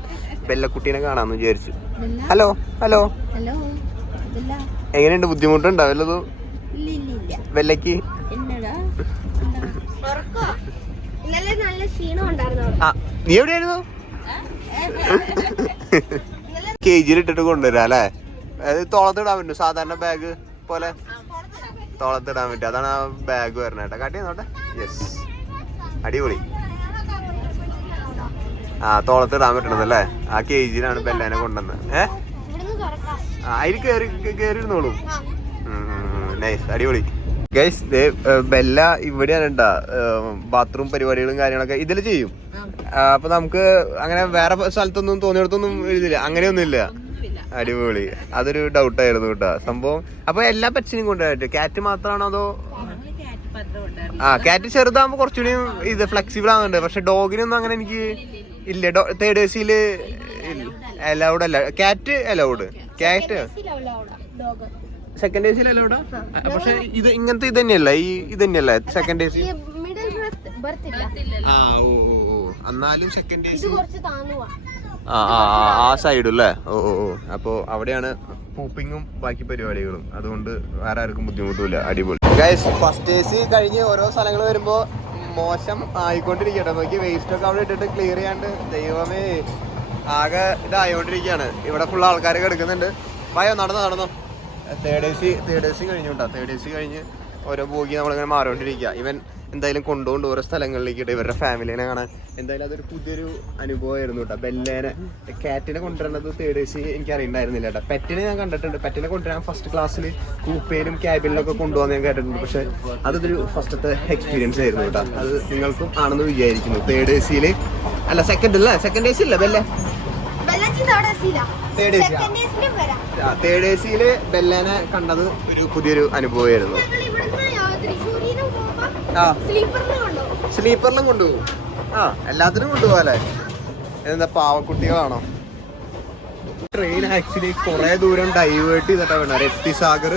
ബെല്ലക്കുട്ടീനെ കാണാന്ന് വിചാരിച്ചു. ഹലോ. എങ്ങനെയുണ്ട്? ബുദ്ധിമുട്ടുണ്ടോ വല്ലതും ബെല്ലക്ക്? നീ എവിടെയായിരുന്നു? KG-യിൽ ഇട്ടിട്ട് കൊണ്ടുവരാ അല്ലേ? അതായത് തോളത്തിടാൻ പറ്റും. സാധാരണ ബാഗ് പോലെ തോളത്തിടാൻ പറ്റും. അതാണ് ആ ബാഗ് വരണ കേട്ടോ. കാട്ടി നോട്ടെ. യെസ്, അടിപൊളി. തോളത്തിടാൻ പറ്റണത് അല്ലേ? ആ KG-യിലാണ് ബെല്ലേനെ കൊണ്ടുവന്നത്. അതിൽ കേറിയിരുന്നോളൂ. നൈസ്, അടിപൊളി. ഗൈസ് ബെല്ല ഇവിടെയാണ് കേട്ടാ. ബാത്റൂം പരിപാടികളും കാര്യങ്ങളൊക്കെ ഇതിൽ ചെയ്യും. അപ്പൊ നമുക്ക് അങ്ങനെ വേറെ സ്ഥലത്തൊന്നും തോന്നിയിടത്തൊന്നും എഴുതില്ല, അങ്ങനെയൊന്നും ഇല്ല. അടിപൊളി. അതൊരു ഡൗട്ടായിരുന്നു കേട്ടാ സംഭവം. അപ്പൊ എല്ലാ പെറ്റ്സിനും കൊണ്ടുവരാൻ ക്യാറ്റ് മാത്രമാണോ അതോ? ക്യാറ്റ് ചെറുതാകുമ്പോ കുറച്ചുകൂടി ഇത് ഫ്ലെക്സിബിൾ ആകുന്നുണ്ട്. പക്ഷെ ഡോഗിനൊന്നും അങ്ങനെ എനിക്ക് ഇല്ല. 3rd AC-യില് അലൗഡ് അല്ല. Cat allowed. ക്യാറ്റ് സെക്കൻഡ് AC-യിൽ അലൗഡാ. പക്ഷെ ഇത് ഇങ്ങനത്തെ ഇത് തന്നെയല്ല. ഇത് തന്നെയല്ല സെക്കൻഡ് AC. എന്നാലും സെക്കൻഡ് AC ആ സൈഡ് അല്ലേ? ഓ അപ്പൊ അവിടെയാണ് പൂപ്പിങ്ങും ബാക്കി പരിപാടികളും. അതുകൊണ്ട് വേറെ ആർക്കും ബുദ്ധിമുട്ടില്ല. അടിപൊളി. ഗൈസ് ഫസ്റ്റ് AC കഴിഞ്ഞ് ഓരോ സ്ഥലങ്ങൾ വരുമ്പോ മോശം ആയിക്കൊണ്ടിരിക്കട്ടെ. നോക്കി വേസ്റ്റ് ഒക്കെ അവിടെ ഇട്ടിട്ട് ക്ലിയർ ചെയ്യാണ്ട്. ദൈവമേ, ആകെ ഇതായോണ്ടിരിക്കുകയാണ്. ഇവിടെ ഫുൾ ആൾക്കാർ കിടക്കുന്നുണ്ട്. ഭയോ നടന്നോ. 3rd AC കഴിഞ്ഞു കേട്ടോ. 3rd AC കഴിഞ്ഞ് ഓരോ ബോഗി നമ്മളിങ്ങനെ മാറിക്കൊണ്ടിരിക്കുക. ഇവൻ എന്തായാലും കൊണ്ടുകൊണ്ട് ഓരോ സ്ഥലങ്ങളിലേക്ക് ഇവരുടെ ഫാമിലിനെ കാണാൻ. എന്തായാലും അതൊരു പുതിയൊരു അനുഭവമായിരുന്നു കേട്ടോ. ബെല്ലേനെ ക്യാറ്റിനെ കൊണ്ടുവരുന്നത് 3rd AC എനിക്ക് അറിയണ്ടായിരുന്നില്ല കേട്ടോ. പെറ്റിനെ ഞാൻ കണ്ടിട്ടുണ്ട്. പെറ്റിനെ കൊണ്ടുവരാൻ ഫസ്റ്റ് ക്ലാസ്സിൽ കൂപ്പയിലും ക്യാബിനിലൊക്കെ കൊണ്ടുപോകാൻ ഞാൻ കേട്ടിട്ടുണ്ട്. പക്ഷെ അതൊരു ഫസ്റ്റത്തെ എക്സ്പീരിയൻസ് ആയിരുന്നു കേട്ടോ. അത് നിങ്ങൾക്കും ആണെന്ന് വിചാരിക്കുന്നു. 3rd AC-യിൽ അല്ല, സെക്കൻഡ് AC ഇല്ല ബെല്ലെ. 3rd AC-യില് ബെല്ലേനെ കണ്ടത് ഒരു പുതിയൊരു അനുഭവമായിരുന്നു. സ്ലീപ്പറിലും കൊണ്ടുപോകും. എല്ലാത്തിനും കൊണ്ടുപോകാല്ലേ? എന്താ പാവക്കുട്ടികളാണോ? ട്രെയിൻ ആക്ച്വലി കുറെ ദൂരം ഡൈവേർട്ട് ചെയ്തിട്ടാ വേണ്ട. രപ്തിസാഗർ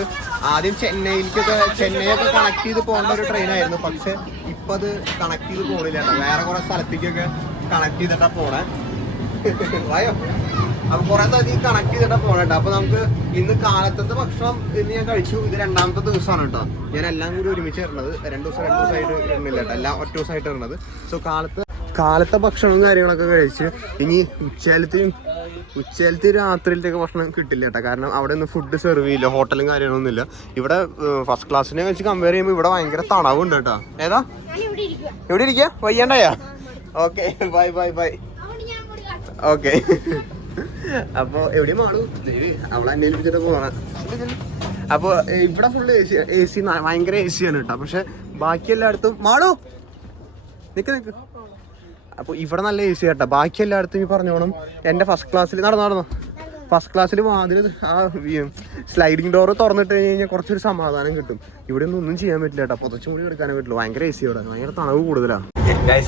ആദ്യം ചെന്നൈയൊക്കെ കണക്ട് ചെയ്ത് പോകേണ്ട ഒരു ട്രെയിൻ ആയിരുന്നു. പക്ഷെ ഇപ്പൊ അത് കണക്ട് ചെയ്ത് പോണില്ല കേട്ടോ. വേറെ കുറെ സ്ഥലത്തേക്കൊക്കെ കണക്ട് ചെയ്തിട്ടാ പോണേ. വായോ. അപ്പൊ കുറെ സ്ഥലത്തേക്ക് കണക്ട് ചെയ്തിട്ടാ പോണേ കേട്ടോ. അപ്പൊ നമുക്ക് ഇന്ന് കാലത്തെ ഭക്ഷണം ഇന്ന് ഞാൻ കഴിച്ചു. ഇത് രണ്ടാമത്തെ ദിവസമാണ് കേട്ടോ. ഞാൻ എല്ലാം കൂടി ഒരുമിച്ച് ഇടുന്നത്. രണ്ടു ദിവസമായിട്ട് ഇടുന്നില്ല കേട്ടോ. എല്ലാം ഒറ്റ ദിവസമായിട്ട് ഇടുന്നത്. സോ കാലത്തെ ഭക്ഷണവും കാര്യങ്ങളൊക്കെ കഴിച്ച് ഇനി ഉച്ചയിലത്തെ രാത്രിയിലത്തേക്ക് ഭക്ഷണം കിട്ടില്ല കേട്ടോ. കാരണം അവിടെ ഒന്നും ഫുഡ് സെർവ് ചെയ്യില്ല, ഹോട്ടലും കാര്യങ്ങളൊന്നും ഇല്ല. ഇവിടെ ഫസ്റ്റ് ക്ലാസ്സിനെ വെച്ച് കമ്പയർ ചെയ്യുമ്പോൾ ഇവിടെ ഭയങ്കര തണവുണ്ട് കേട്ടോ. ഏതാ ഇവിടെ ഇരിക്കുക? വയ്യാണ്ടായാ? Okay, bye bye bye. Okay. അപ്പോൾ എവിടെയും മാളു അവളെ അന്വേഷിച്ചിട്ട് പോകണം. അപ്പോൾ ഇവിടെ ഫുള്ള് എ സി ഭയങ്കര എ സിയാണ് കേട്ടോ. പക്ഷെ ബാക്കി എല്ലായിടത്തും മാളു നിക്ക്. അപ്പോൾ ഇവിടെ നല്ല എ സി കേട്ടോ. ബാക്കി എല്ലായിടത്തും ഈ പറഞ്ഞോണം എൻ്റെ ഫസ്റ്റ് ക്ലാസ്സിൽ നടന്നു ഫസ്റ്റ് ക്ലാസ്സിൽ വാതിൽ ആ സ്ലൈഡിങ് ഡോറ് തുറന്നിട്ട് കഴിഞ്ഞാൽ കുറച്ചൊരു സമാധാനം കിട്ടും. ഇവിടെ ഒന്നും ചെയ്യാൻ പറ്റില്ല കേട്ടോ. പുതച്ചും കൂടി എടുക്കാനേ പറ്റുള്ളൂ. ഭയങ്കര എ സി ഇവിടെ, ഭയങ്കര തണവ് കൂടുതലാണ്.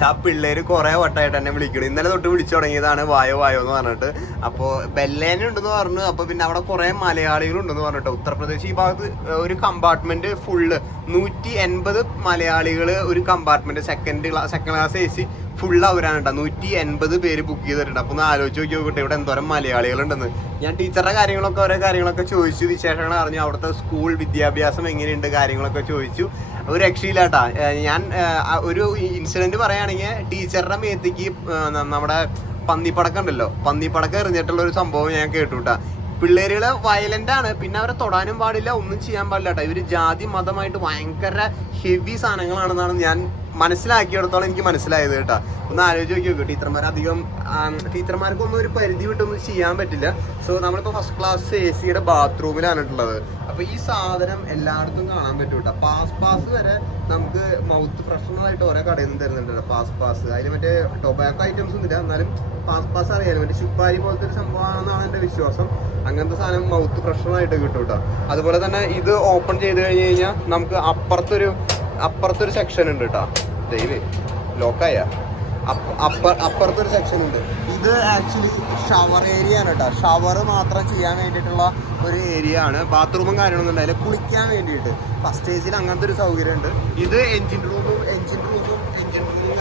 ആ പിള്ളേര് കുറെ വട്ടമായിട്ട് എന്നെ വിളിക്കണം. ഇന്നലെ തൊട്ട് വിളിച്ചു തുടങ്ങിയതാണ് വായോ എന്ന് പറഞ്ഞിട്ട്. അപ്പോൾ ബെല്ലേന ഉണ്ടെന്ന് പറഞ്ഞു. അപ്പോൾ പിന്നെ അവിടെ കുറെ മലയാളികളുണ്ടെന്ന് പറഞ്ഞിട്ട് ഉത്തർപ്രദേശ് ഈ ഭാഗത്ത് ഒരു കമ്പാർട്ട്മെന്റ് ഫുള്ള് 180 മലയാളികൾ ഒരു compartment second class A C full അവരാണ് കേട്ടോ. 180 പേര് ബുക്ക് ചെയ്തിട്ടുണ്ട്. അപ്പോൾ ഒന്ന് ആലോചിച്ച് നോക്കിയിട്ട് ഇവിടെ എന്തോരം മലയാളികളുണ്ടെന്ന്. ഞാൻ ടീച്ചറുടെ ഓരോ കാര്യങ്ങളൊക്കെ ചോദിച്ചു, വിശേഷങ്ങൾ അറിഞ്ഞു. അവിടുത്തെ സ്കൂൾ വിദ്യാഭ്യാസം എങ്ങനെയുണ്ട് കാര്യങ്ങളൊക്കെ ചോദിച്ചു. ഒരു രക്ഷയില്ല കേട്ടാ. ഞാൻ ഒരു ഇൻസിഡന്റ് പറയുകയാണെങ്കിൽ ടീച്ചറുടെ മേത്തേക്ക് നമ്മുടെ പന്നിപ്പടക്കം ഉണ്ടല്ലോ, പന്നിപ്പടക്കം എറിഞ്ഞിട്ടുള്ള ഒരു സംഭവം ഞാൻ കേട്ടു കേട്ടാ. പിള്ളേരുകള് വയലന്റ് ആണ്, പിന്നെ അവരെ തൊടാനും പാടില്ല, ഒന്നും ചെയ്യാൻ പാടില്ല കേട്ടോ. ഇവര് ജാതി മതമായിട്ട് ഭയങ്കര ഹെവി സാധനങ്ങളാണെന്നാണ് ഞാൻ മനസ്സിലാക്കിയിടത്തോളം എനിക്ക് മനസ്സിലായത് കേട്ടോ. ഒന്ന് ആലോചിച്ച് നോക്കി നോക്കൂ. ടീച്ചർമാർക്കൊന്നും ഒരു പരിധി വിട്ടൊന്നും ചെയ്യാൻ പറ്റില്ല. സോ നമ്മളിപ്പോൾ ഫസ്റ്റ് ക്ലാസ് എ സിയുടെ ബാത്റൂമിലാണ് ഉള്ളത്. അപ്പോൾ ഈ സാധനം എല്ലായിടത്തും കാണാൻ പറ്റും കേട്ടോ. പാസ് വരെ നമുക്ക് മൗത്ത് ഫ്രഷ്നറായിട്ട് ഓരോ കടയിൽ നിന്ന് തരുന്നുണ്ട്. പാസ് അതിൽ മറ്റേ ടൊബാക്കോ ഐറ്റംസ് ഒന്നുമില്ല, എന്നാലും പാസ് അറിയാലും മറ്റേ ശുപ്പാരി പോലത്തെ ഒരു സംഭവമാണെന്നാണ് എൻ്റെ വിശ്വാസം. അങ്ങനത്തെ സാധനം മൗത്ത് ഫ്രഷ്നറായിട്ട് കിട്ടും കേട്ടോ. അതുപോലെ തന്നെ ഇത് ഓപ്പൺ ചെയ്ത് കഴിഞ്ഞ് കഴിഞ്ഞാൽ നമുക്ക് അപ്പുറത്തൊരു സെക്ഷൻ ഉണ്ട് കേട്ടോ. ഡെയിലി ലോക്കായ അപ്പുറത്തൊരു സെക്ഷൻ ഉണ്ട്. ഇത് ആക്ച്വലി ഷവർ ഏരിയ ആണ് കേട്ടോ. ഷവർ മാത്രം ചെയ്യാൻ വേണ്ടിയിട്ടുള്ള ഒരു ഏരിയ ആണ്. ബാത്റൂമും കാര്യങ്ങളൊന്നും ഉണ്ടായില്ല, കുളിക്കാൻ വേണ്ടിയിട്ട്. ഫസ്റ്റ് സ്റ്റേജിൽ അങ്ങനത്തെ ഒരു സൗകര്യം ഉണ്ട്. ഇത് എൻജിൻ റൂമും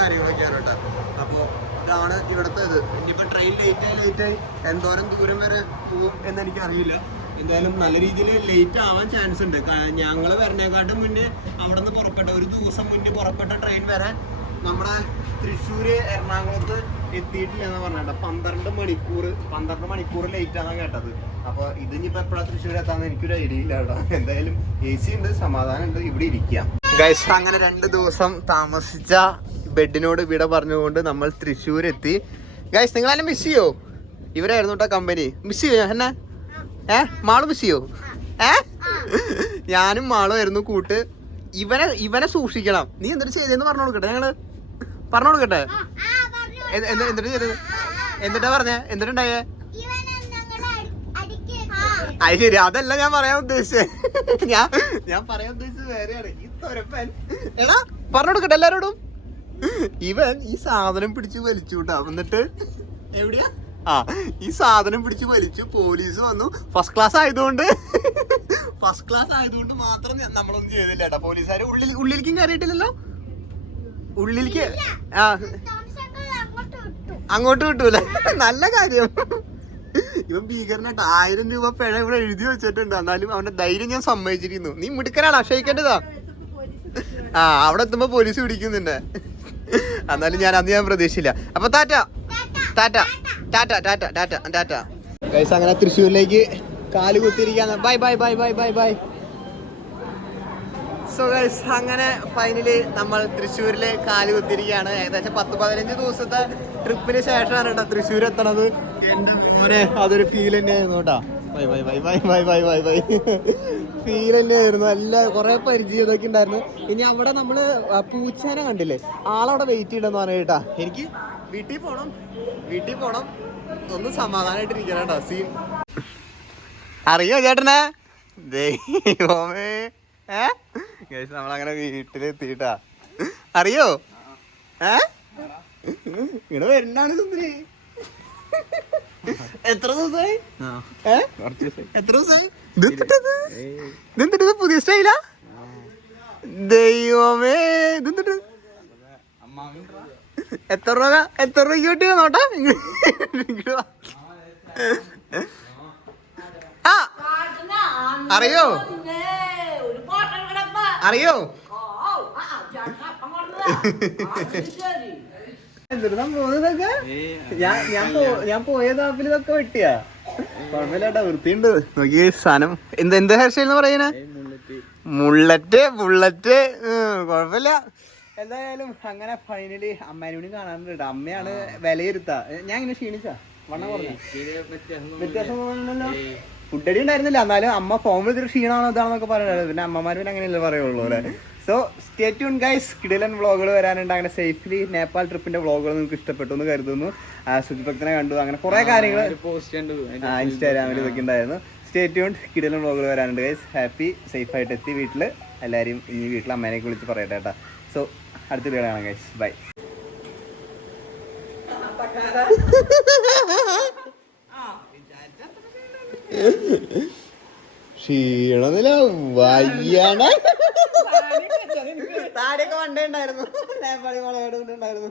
കാര്യങ്ങളൊക്കെയാണ് കേട്ടോ. അപ്പോൾ ഇതാണ് ഇവിടുത്തെ ഇത്. ഇനിയിപ്പോൾ ട്രെയിൻ ലേറ്റായി എന്തോരം ദൂരം വരെ പോകും എന്നെനിക്കറിയില്ല. എന്തായാലും നല്ല രീതിയിൽ ലേറ്റ് ആവാൻ ചാൻസ് ഉണ്ട്. ഞങ്ങൾ വരണേക്കാട്ടും മുന്നേ അവിടെ നിന്ന് ഒരു ദിവസം മുന്നേ പുറപ്പെട്ട ട്രെയിൻ വരെ നമ്മുടെ തൃശ്ശൂർ എറണാകുളത്ത് എത്തിയിട്ടില്ല എന്ന് പറഞ്ഞിട്ട് 12 മണിക്കൂർ ലേറ്റ് ആണെന്ന് കേട്ടത്. അപ്പോൾ ഇതിനിപ്പോൾ എപ്പോഴാണ് തൃശ്ശൂർ എത്താന്ന് എനിക്കൊരു ഐഡിയ ഇല്ല കേട്ടോ. എന്തായാലും എ സി ഉണ്ട്, സമാധാനം ഉണ്ട്, ഇവിടെ ഇരിക്കാം. ഗൈസ്, അങ്ങനെ 2 ദിവസം താമസിച്ച ബെഡിനോട് വിട പറഞ്ഞുകൊണ്ട് നമ്മൾ തൃശ്ശൂർ എത്തി. ഗൈസ്, നിങ്ങളെന്നെ മിസ് ചെയ്യോ? ഇവരായിരുന്നു കേട്ടോ കമ്പനി. മിസ് ചെയ്യോ എന്നെ? മാള് മിസ് ചെയ്യോ? ഞാനും മാളുമായിരുന്നു കൂട്ട്. ഇവനെ സൂക്ഷിക്കണം. നീ എന്തൊരു ചെയ്തെന്ന് പറഞ്ഞു കൊടുക്കട്ടെ? പറഞ്ഞു കൊടുക്കട്ടെ? എന്നിട്ട് ചെയ്തത് എന്നിട്ടാ പറഞ്ഞേ? എന്നിട്ടുണ്ടായേ? അത് ശരി, അതല്ല ഞാൻ പറയാൻ ഉദ്ദേശിച്ചത്. ഞാൻ പറയാൻ ഉദ്ദേശിച്ചത് വേറെയാണ്. ഈ തൊരപ്പൻ എടാ പറഞ്ഞു കൊടുക്കട്ടെ എല്ലാരോടും. ഇവൻ ഈ സാധനം പിടിച്ച് വലിച്ചു കൂട്ടാ. എന്നിട്ട് എവിടെയാ ഈ സാധനം പിടിച്ച് വലിച്ചു. പോലീസ് വന്നു. ഫസ്റ്റ് ക്ലാസ് ആയതുകൊണ്ട് മാത്രം നമ്മളൊന്നും ചെയ്തില്ല കേട്ടോ. പോലീസുകാർ ഉള്ളിലേക്കും കയറിയിട്ടില്ലല്ലോ. ഉള്ളിലേക്ക് അങ്ങോട്ട് കിട്ടൂല. നല്ല കാര്യം. ഇവൻ ഭീകരനായിട്ട് 1000 രൂപ പിഴ ഇവിടെ എഴുതി വെച്ചിട്ടുണ്ട്. എന്നാലും അവന്റെ ധൈര്യം ഞാൻ സമ്മതിച്ചിരിക്കുന്നു. നീ മിടുക്കനാണ്, ആശ്രയിക്കേണ്ടതാ. അവിടെ എത്തുമ്പോ പോലീസ് പിടിക്കുന്നുണ്ട്. എന്നാലും ഞാൻ പ്രതീക്ഷിച്ചില്ല. അപ്പൊ ടാറ്റ. ഗൈസ്, അങ്ങനെ തൃശ്ശൂരിലേക്ക് കാല് കുത്തിയിരിക്കാന്ന്. ബൈ. സോ ഗൈസ്, അങ്ങനെ ഫൈനലി നമ്മൾ തൃശ്ശൂരില് കാല് കുത്തിയിരിക്കുകയാണ്. ഏകദേശം 10-15 ദിവസത്തെ ട്രിപ്പിന് ശേഷമാണ് കേട്ടോ തൃശ്ശൂർ എത്തണത്. എന്റെ മോനെ അതൊരു ഫീൽ തന്നെയായിരുന്നു കേട്ടോ. ബൈ. ഫീൽ തന്നെയായിരുന്നു. എല്ലാ കുറെ പരിചയം ഇതൊക്കെ ഉണ്ടായിരുന്നു. ഇനി അവിടെ നമ്മള് പൂച്ചേനെ കണ്ടില്ലേ, ആളവിടെ വെയിറ്റ് ചെയ്യണമെന്ന് പറഞ്ഞ കേട്ടാ. എനിക്ക് വീട്ടിൽ പോണം ഒന്ന് സമാധാനമായിട്ടിരിക്കണം കേട്ടോ. സീൻ അറിയോ ചേട്ടനെ? ദൈവമേ, നമ്മളങ്ങനെ വീട്ടിലെത്തിട്ടാ. അറിയോ? ഇങ്ങനെ വരുന്നാണ് സുന്ദരി. എത്ര ദിവസമായി? ഇതെന്തിട്ട് പുതിയ സ്റ്റൈലാ? ദൈവമേ, ഇതെന്തിട്ട് എത്ര രൂപയ്ക്ക് കിട്ടിയോ നോട്ടാ? ആ അറിയോ അറിയോ പോകുന്നതൊക്കെ ഞാൻ പോയ താപ്പിൽ ഇതൊക്കെ വെട്ടിയാ കുഴപ്പമില്ലാട്ടാ, വൃത്തിയുണ്ട്. നോക്കി സാധനം എന്ത് ഹെയർ സ്റ്റൈൽ എന്ന് പറയുന്നേ? ബുള്ളറ്റ് കുഴപ്പമില്ല. എന്തായാലും അങ്ങനെ ഫൈനലി അമ്മേനോടും കാണാറുണ്ട്. അമ്മയാണ് വിലയിരുത്താ. ഞാൻ ഇങ്ങനെ ക്ഷീണിച്ചാ വണ്ണം പറഞ്ഞ വ്യത്യാസം തോന്നുന്നല്ലോ. ഫുഡ് അടി ഉണ്ടായിരുന്നില്ല, എന്നാലും അമ്മ ഫോമിൽ ഇതൊരു ക്ഷീണമാണോ ഇതാണെന്നൊക്കെ പറയുന്നത്. പിന്നെ അമ്മമാർ പിന്നെ അങ്ങനെയല്ലേ പറയുള്ളൂ അല്ലേ. സോ സ്റ്റേ ട്യൂൺ ഗൈസ്, കിടിലൻ വ്ളോഗുകൾ വരാനുണ്ട്. അങ്ങനെ സേഫ്ലി നേപ്പാൾ ട്രിപ്പിന്റെ വ്ളോഗുകൾ നിങ്ങൾക്ക് ഇഷ്ടപ്പെട്ടു എന്ന് കരുതുന്നു. സുജിഭക്തനെ കണ്ടു, അങ്ങനെ കുറെ കാര്യങ്ങൾ ഇൻസ്റ്റാഗ്രാമിൽ ഇതൊക്കെ ഉണ്ടായിരുന്നു. സ്റ്റേ ട്യൂൺ, കിടിലൻ വ്ളോഗുകൾ വരാനുണ്ട് ഗൈസ്. ഹാപ്പി സേഫ് ആയിട്ട് എത്തി വീട്ടിൽ. എല്ലാവരും ഇനി വീട്ടിൽ അമ്മേനെയൊക്കെ വിളിച്ച് പറയട്ടെ കേട്ടോ. സോ അടുത്ത വീഡിയോ കാണാം ഗൈസ്, ബൈ. ക്ഷീണമില്ല, വയ്യാണ്. താടിയൊക്കെ വണ്ടേ ഉണ്ടായിരുന്നു, നേപ്പാളി മുളക് ഉണ്ടായിരുന്നു.